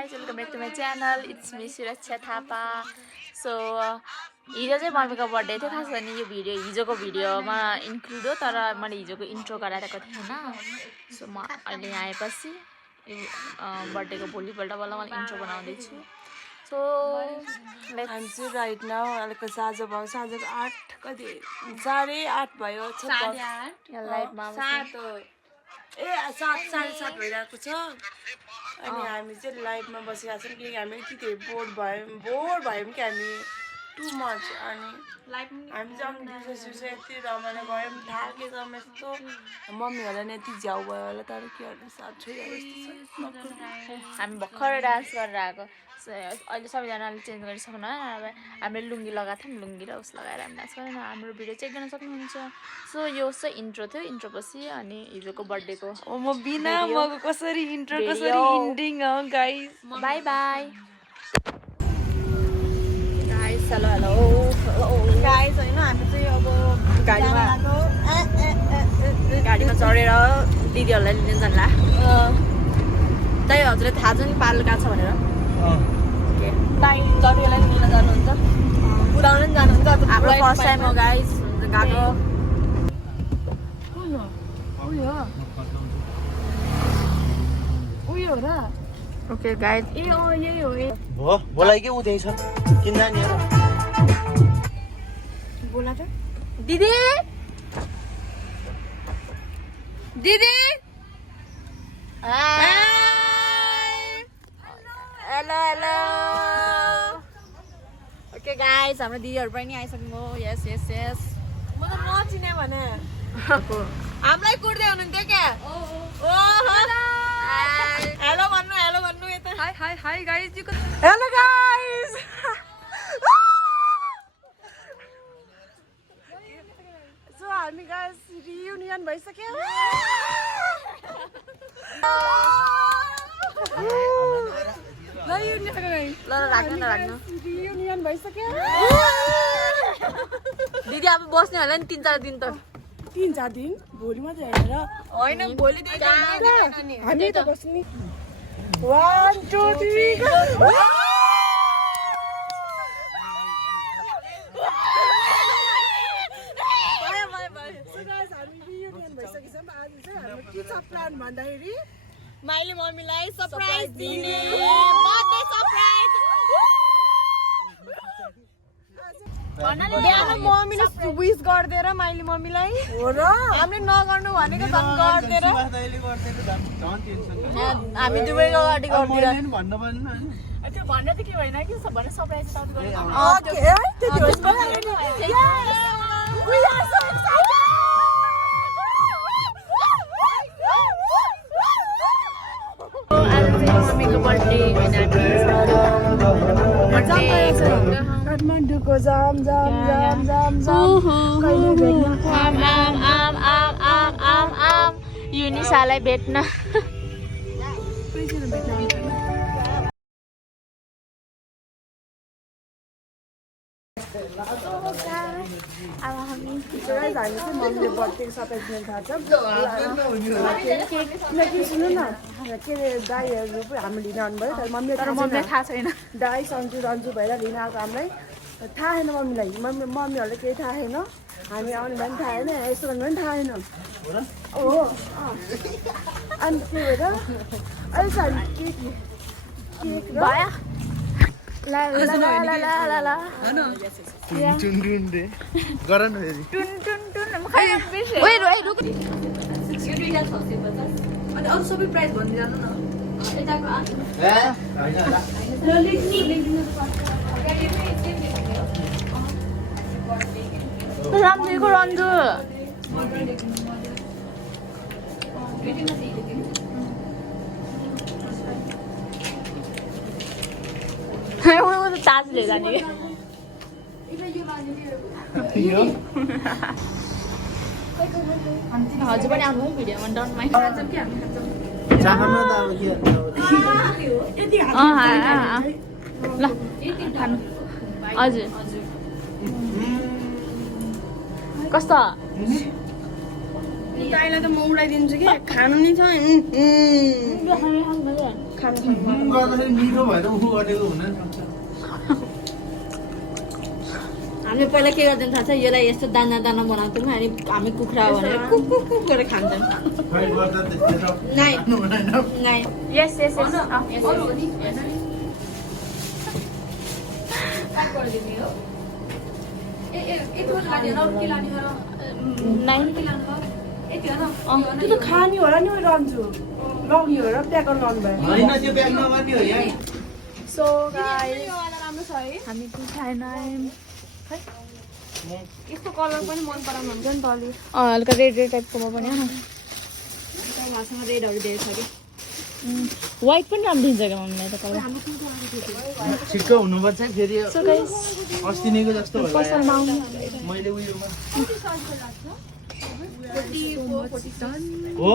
guys, welcome back to my channel. It's me Suraksha Thapa. So हिजो चाहिँ मम्मीको birthday थियो खास गरी यो भिडियो हिजोको भिडियोमा इन्क्लुड हो तर मैले हिजोको इन्ट्रो गराएको थिएँ हैन सो म अहिले आएपछि यो बर्थडेको भोलिपल्ट बल्ल मैले इन्ट्रो बनाउँदै छु सो लेट्स चाहिँ राइट नाउ अलिक साँझ भयो साँझको 8 कति 8:30 भयो 8:30 यहाँ लाइटमा 7 हो ए 7:30 भइरहेको छ अनि हामी चाहिँ लाइटमा बसिरहेको छौँ किनकि हामी यति बोर भयौँ कि हामी टु मच अनि हामी चाहिँ दिउँसो यति रमाइलो गयौँ थाकेको यस्तो मम्मीहरूलाई नि यति झ्याउ भयो होला तर के गर्नु साथ छोइरहेको हामी भर्खर डान्स गरेर आएको अहिले सबैजनाले चेन्ज गरिसक्नु अब हामीले लुङ्गी लगाएको थियौँ लुङ्गी र उस लगाएर हामी डान्स गरेर हाम्रो भिडियो चेक गर्न सक्नुहुन्छ सो यो चाहिँ इन्ट्रो थियो इन्ट्रो पछि अनि हिजोको बर्थडेको म बिना मको कसरी इन्ट्रो कसरी इन्डिङ हो guys by by guys hello hello guys हैन हामी चाहिँ अब गाडीमा चढेर दिदीहरूलाई लिन जान्ला त्यही हजुरले थाहा छ नि पार्ल कहाँ छ भनेर दाइ जतिलाई लिन जानुहुन्छ पुराउन नि जानुहुन्छ हाम्रो फर्स्ट टाइम हो गाइस गएको उयो र ओके गाइस ए ओ यही हो हो बोलाइ के उतै छ किन जाने हो बोला त दिदी दिदी हेलो हेलो ओके गाइस हाम्रो दिदीहरू पनि आइसक्नु हो यस यस यस म त नचिने भने हामीलाई कुर्दै हुनुहुन्थ्यो क्या हेलो भन्नु यता high guys hello guys so हामी गाइस रियुनियन भइसक्यो रियुनियन भइसक्यो दिदी अब बस्ने होला नि 3-4 दिन त 3-4 दिन भोलि मात्रै होइन भोलिदेखि हामी त बस्ने 1 2 3 प्लान भन्दाखेरि माइली मम्मीलाई सरप्राइज दिने बर्थडे सरप्राइज बिहान मम्मीले विश गर्दिएर माइली मम्मीलाई हो र हामीले नगर्नु भनेको झन् गर्दिएर हामी दुवैको अगाडि गर्दिएर भन्नु पर्दैन त्यो भन्ने त के होइन कि भने सरप्राइज स्टार्ट गर्नु काठमाडौँको जाम जाम जाम जाम जाम कहिले भेट्न आम युनिसालाई भेट्न अब हामी चाहिँ मम्मीले बर्थडेको सरप्राइज दिन थाहा छ किनकि सुन्नु न के अरे दाईहरू हामी लिन आउनुभयो तर मम्मीलाई थाहा छैन दाई सन्जु रन्जु भएर लिन आएको हामीलाई थाहा छैन मम्मीलाई मम्मीहरूलाई केही थाहा छैन हामी आउनु पनि थाहा छैन यस्तो भन्नु पनि थाहा छैन हो अनि के भएर अहिले चाहिँ हामी केक भयो ला ला ला ला ला ला ला टुन टुन दे गर न फेरि टुन टुन टुन म खाइ बिर्से ओइ रुक अनि अरू सबै प्राइस भनिदिनु न यताको रामदेवको रन्जु ताजले जाने हजुर पनि आउनु भिडियोमा डन्ट माइन्ड चाहनु त अब के ल खानु हजुर कस्तो दाइलाई त म उडाइदिन्छु कि खानु नि छ खाना खानु गर्दाखेरि मिठो भएर उ गरेको हुन सक्छ हामीले पहिला के गर्दैन थाहा छ यसलाई यस्तो दाना दाना बनाउँथ्यौँ अनि हामी कुखुरा भनेर कुक कुक कुक गरेर खान्छौँ खै गर्दा त्यस्तो नाइ हुँदैन नाइ यस यस यस त्यो त खाने होला नि रन्जु लग्ने हो र प्याक गर्नु लानु भयो होइन त्यो ब्याग नगर्ने हो यहाँ सो गाइस हामी कुखुरा आयौँ यस्तो कलर पनि मन पराउनु हुन्छ नि त अलि हल्का रेड रेड टाइपकोमा पनि हो न उहाँसँग रेडहरू दिएको छ कि वाइट पनि राम्रो दिन्छ क्या मम्मीले त कलर ठिक्क हुनुपर्छ फेरि सो गाइस अस्ति नैको जस्तो होला पसलमा आउनु मैले उयोमा हो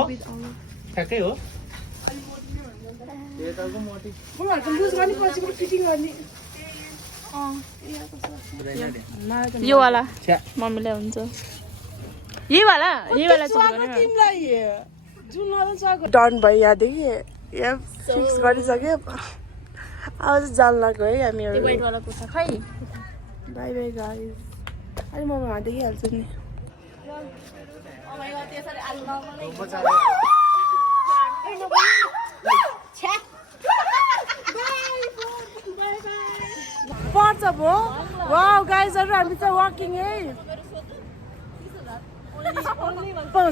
ठ्याक्कै हो यताको मोटी उनीहरूको लुज गर्ने पछिबाट फिटिङ गर्ने यो वाला मम्मीले हुन्छ यही वाला तिमीलाई जुन डन भयो यहाँदेखि यहाँ फिक्स गरिसक्यो अब चाहिँ जान लाग्यो है हामीहरू वाइट वाला कुर्ता खै बाई बाई गाइस अनि म वहाँ देखिहाल्छु नि पर्छ भो वाउ गाइजहरू हामी चाहिँ वाकिङ है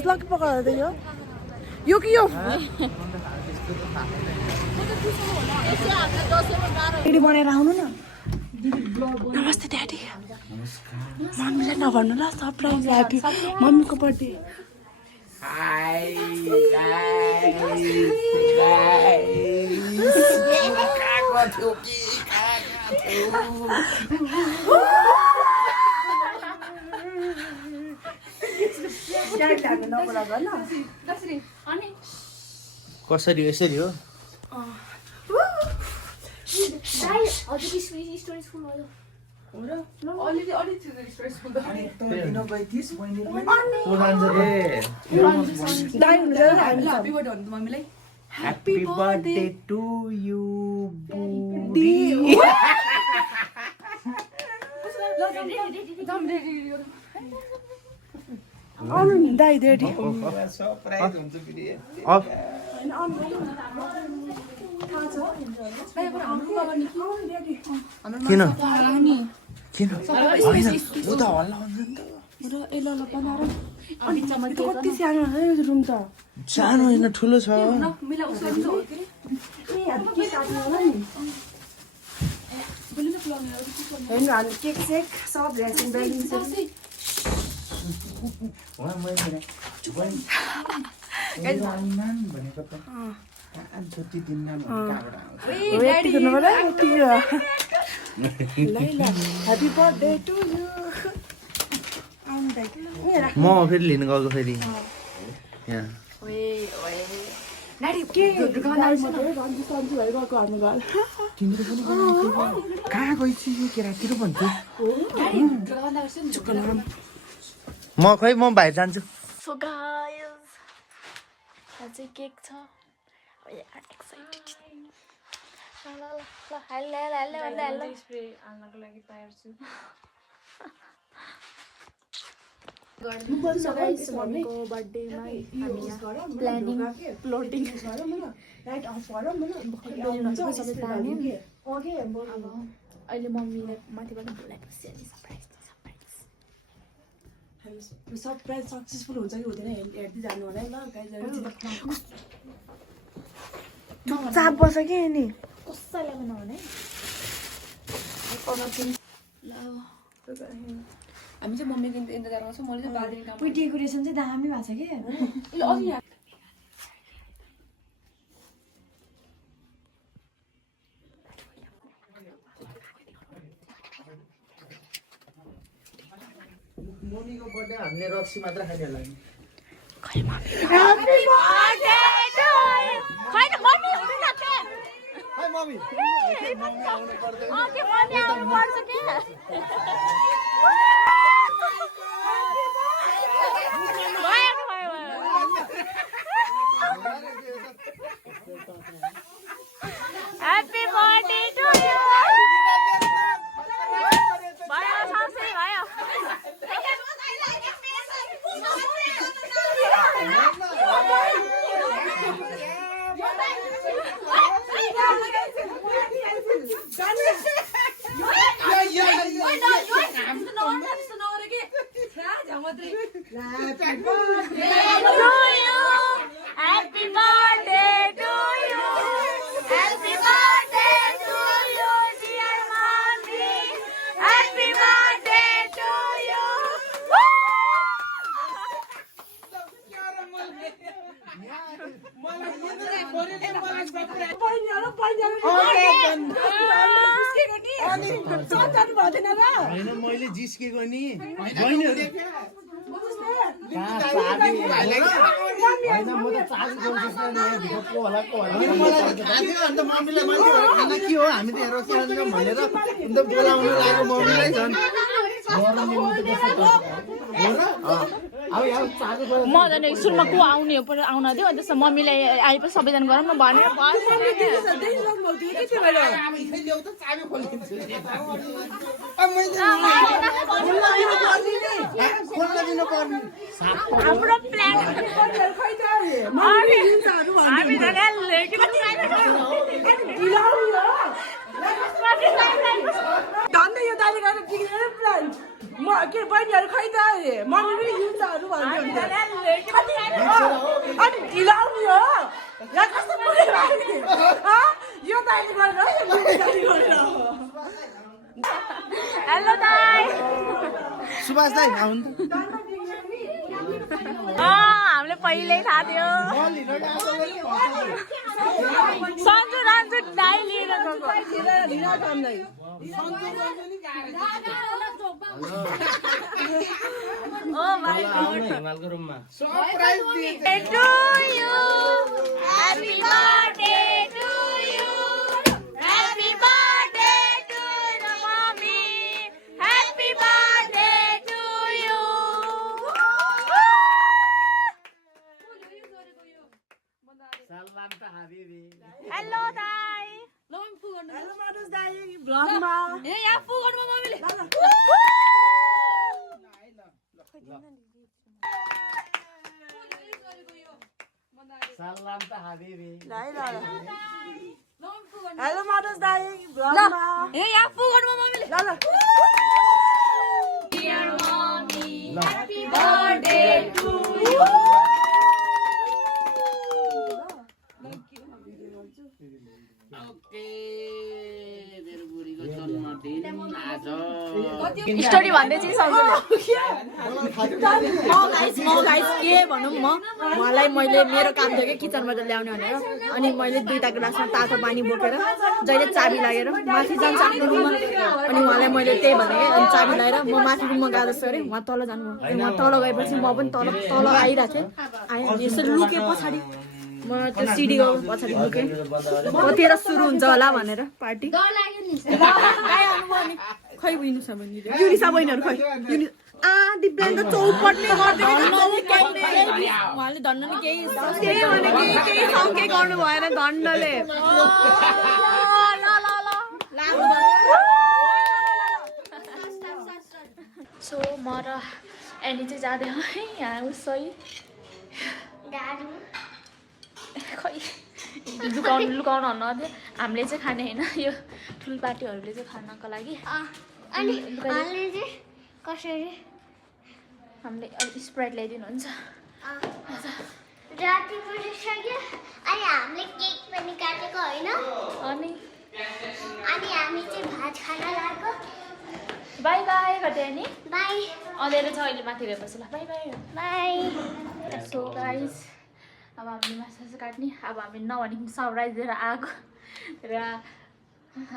लक्की पकाएर यो कि यो रेडी बनाएर आउनु न नमस्ते ड्याडी मम्मीलाई नभन्नु ल सरप्राइज ह्याप्पी मम्मीको बर्थडे कसरी यसरी हो ह्याप्पी बर्थडे टु यु दाइ रेडी किन किन होइन उ त हल्ला हुन्छ नि त कति सानो रुम त सानो होइन ठुलो छ हेर्नु हामी केक सेक सब ड्रेसिङ ब्यागिङ भनेको त जति दिन ह्याप्पी बर्थडे टु यु म फेरि लिनु गएको फेरि यहाँ कहाँ गएछु यो केटातिर भन्छु म खै म बाहिर जान्छु सो गाइस अझै केक छ एक्साइटेड ल हाल्ले स्प्रे हाल्नको लागि तयार छु मम्मीको बर्थडेमा हामी प्लानिङ प्लोटिङ अहिले मम्मीले माथिबाट बोलाएपछि सरप्राइज सक्सेसफुल हुन्छ कि हुँदैन हेर्दै जानु होला है ल चाप बस्छ कि नि कसैलाई पनि नहुने हामी चाहिँ मम्मीको इन्तजार गर्छौँ मैले चाहिँ बाँधिने काम डेकोरेसन चाहिँ दामी भएको छ कि मम्मीको बर्थडे हामीले रक्सी मात्र खाने होला मम्मी आउनु पर्दैन होइन मैले जिस्केको नि बहिनीहरू होइन म त चार्ज गर्छु होला मलाई थाहा थियो अन्त मम्मीलाई मान्छेहरू खाना के हो हामी त हेरेर खान्छौँ भनेर अन्त बोलाउनु लाग्यो मम्मीलाई झन् म झन् स्कुलमा को आउने हो आउन दियो अनि त्यसमा मम्मीलाई आएपछि सबैजना गरौँ न भनेर हाम्रो प्लान हामी धन्दा यो दाइले गरेर बिग्रेर प्लान म के बहिनीहरू खै त मम्मी पनि हिउँछहरू भन्दै हुन्छ अनि ढिलाउने हो यहाँ कस्तो यो दाइले गरेर हेलो दाइ सुभाष दाइ आउनु हामीले पहिल्यै थाहा थियो सन्जु रान्जु दाइ लिएर गएको Oh my God! हिमालको रुममा To you, happy birthday to you, happy birthday to the mommy, happy birthday to you. Salvanta habibi. Hello, Dai. Hello मानुस दाइ ब्लगमा यहाँ फु गर्नु मम्मीले Salvanta habibi. हेलो मानुस दाइ ब्लगमा यहाँ फु गर्नु मम्मीले ल Dear mommy, happy birthday to you. Story भन्दै चाहिँ गाइस के भनौँ मलाई मैले मेरो काम थियो कि किचनबाट ल्याउने भनेर अनि मैले 2टा ग्लासमा तातो पानी बोकेर जहिले चाबी लागेर माथि जान्छ आफ्नो रुममा अनि उहाँलाई मैले त्यही भने अनि चाबी लगाएर म माथि रुममा गएको जस्तो गरेँ उहाँ तल जानु उहाँ तल गएपछि म पनि तल आइरहेको थिएँ आएँ अनि यसरी लुकेँ पछाडि म त्यो सिडीको पछाडि लुकेँ कतिखेर सुरु हुन्छ होला भनेर पार्टी खै बुझ्नु छ भने युनिसा बहिनीहरू खै दिप्लान त चौपटले उहाँले धन्डले केही सङ्के गर्नु भएन धन्डले सो म र एनी चाहिँ जाँदै है यहाँ उसै खै लुकाउनु भन्नु थियो हामीले चाहिँ खाने होइन यो ठुलो पार्टीहरूले चाहिँ खानको लागि हामीले स्प्राइट ल्याइदिनुहुन्छ राति पुगिसक्यो अनि हामीले केक पनि काटेको होइन अनि हामी चाहिँ भात खान लाग्यो बाई बाई गर्दै नि बाई अँधेरो छ अहिले माथि गएपछि ल by by by so guys अब हामीले मासु काट्ने अब हामी नभनेको सरप्राइज दिएर आएको र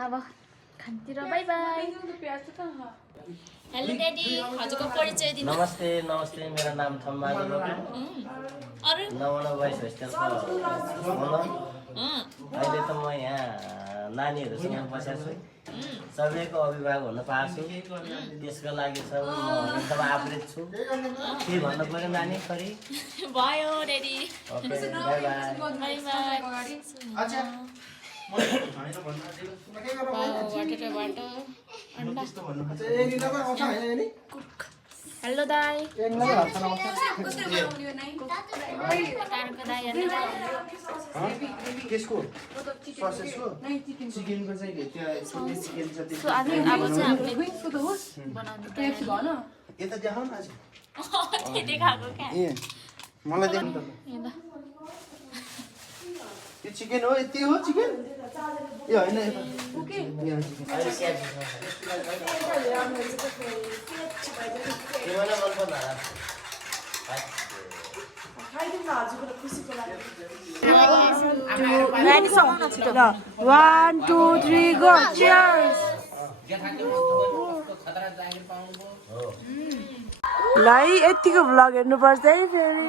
अब खानतिर बाई बाई हेलो ड्याडी हजुरको परिचय दिनु नमस्ते नमस्ते मेरो नाम थम्मानी लोके अरु नवना बोइज होस्टेलको ओनर अहिले त म यहाँ नानीहरूसँग बसेको छु सबैको अभिभावक हुन पाएको छु त्यसको लागि सबै म एकदम आप्रेत छु के भन्नु पर्यो नानी खरी भयो daddy okay by by by bye hello दाई केसको ससेजको चिकनको चाहिँ त्यो चिकन छ अब चाहिँ हामीले बनाउनु यता देखाउ न आज देखाएको क्या ए मलाई देख्नु त यो चिकन हो यति हो चिकन ए होइन यता खाइदिउँ न हजुरको खुसीको लागि नानी समाउन छिटो 1 2 3 गो चियर्स लाई यतिको भ्लग हेर्नुपर्छ है फेरि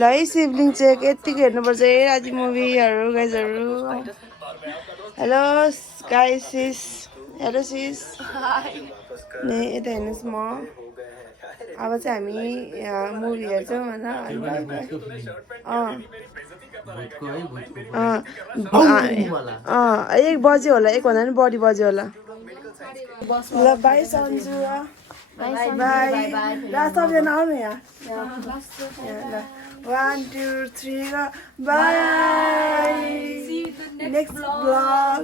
लै सिब्लिङ चेक यतिको हेर्नुपर्छ है राजी मुभीहरू गाइजहरू hello guys sis hello sis ने यता हेर्नुहोस् म अब चाहिँ हामी मुभी हेर्छौँ होइन एक बज्यो होला 1 भन्दा पनि बढी बज्यो होला ल by Sanju by by last सबजना आउनु यहाँ 1 2 3 go bye next vlog